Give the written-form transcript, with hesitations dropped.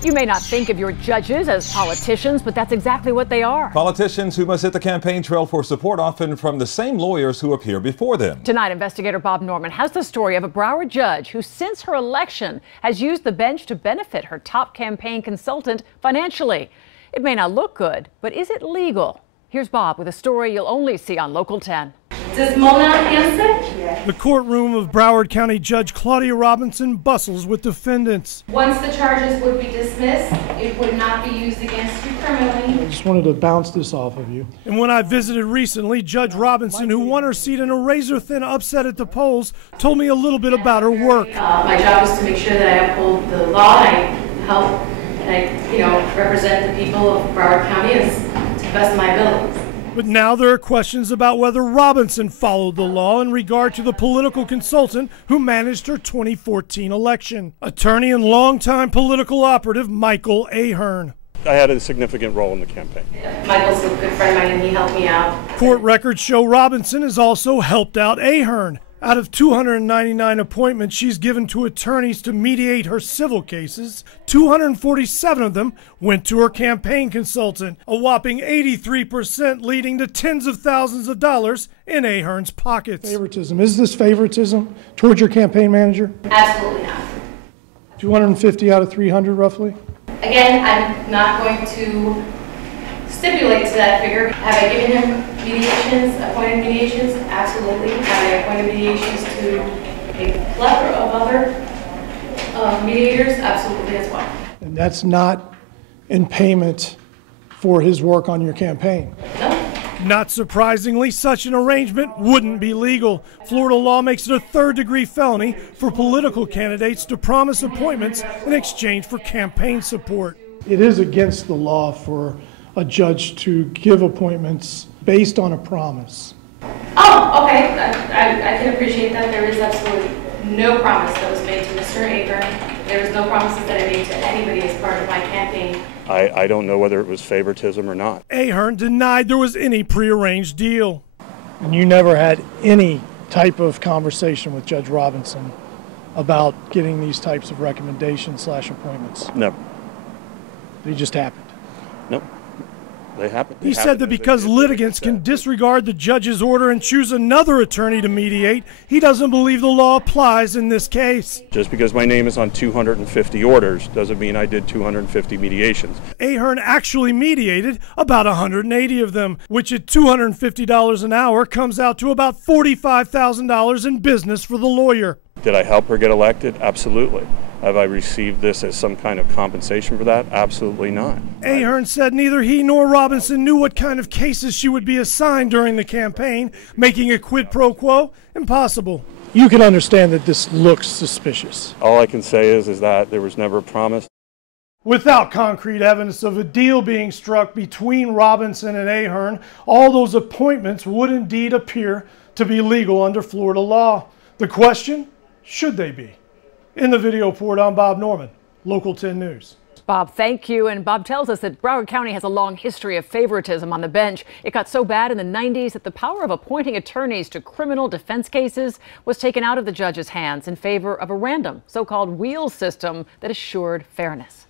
You may not think of your judges as politicians, but that's exactly what they are. Politicians who must hit the campaign trail for support, often from the same lawyers who appear before them. Tonight, investigator Bob Norman has the story of a Broward judge who, since her election, has used the bench to benefit her top campaign consultant financially. It may not look good, but is it legal? Here's Bob with a story you'll only see on Local 10. Does Mona answer? The courtroom of Broward County Judge Claudia Robinson bustles with defendants. Once the charges would be dismissed, it would not be used against you criminally. I just wanted to bounce this off of you. And when I visited recently, Judge Robinson, who won her seat in a razor-thin upset at the polls, told me a little bit about her work. My job is to make sure that I uphold the law and I help and I represent the people of Broward County as to the best of my abilities. But now there are questions about whether Robinson followed the law in regard to the political consultant who managed her 2014 election. Attorney and longtime political operative Michael Ahern. I had a significant role in the campaign. Michael's a good friend of mine and he helped me out. Court records show Robinson has also helped out Ahern. Out of 299 appointments she's given to attorneys to mediate her civil cases, 247 of them went to her campaign consultant, a whopping 83%, leading to tens of thousands of dollars in Ahern's pockets. Favoritism. Is this favoritism towards your campaign manager? Absolutely not. 250 out of 300 roughly? Again, I'm not going to stipulate to that figure. Have I given him mediations, appointed mediations? Absolutely. Have I appointed mediations to a plethora of other mediators? Absolutely as well. And that's not in payment for his work on your campaign? No. Not surprisingly, such an arrangement wouldn't be legal. Florida law makes it a third-degree felony for political candidates to promise appointments in exchange for campaign support. It is against the law for a judge to give appointments based on a promise. Oh, okay. I can appreciate that. There is absolutely no promise that was made to Mr. Ahern. There was no promises that I made to anybody as part of my campaign. I don't know whether it was favoritism or not. Ahern denied there was any prearranged deal. And you never had any type of conversation with Judge Robinson about getting these types of recommendations / appointments? Never. They just happened? Nope. They happened. He said that because litigants can disregard the judge's order and choose another attorney to mediate, he doesn't believe the law applies in this case. Just because my name is on 250 orders doesn't mean I did 250 mediations. Ahern actually mediated about 180 of them, which at $250 an hour comes out to about $45,000 in business for the lawyer. Did I help her get elected? Absolutely. Have I received this as some kind of compensation for that? Absolutely not. Ahern said neither he nor Robinson knew what kind of cases she would be assigned during the campaign, making a quid pro quo impossible. You can understand that this looks suspicious. All I can say is that there was never a promise. Without concrete evidence of a deal being struck between Robinson and Ahern, all those appointments would indeed appear to be legal under Florida law. The question, should they be? In the video report, I'm Bob Norman, Local 10 News. Bob, thank you. And Bob tells us that Broward County has a long history of favoritism on the bench. It got so bad in the 90s that the power of appointing attorneys to criminal defense cases was taken out of the judge's hands in favor of a random so-called wheel system that assured fairness.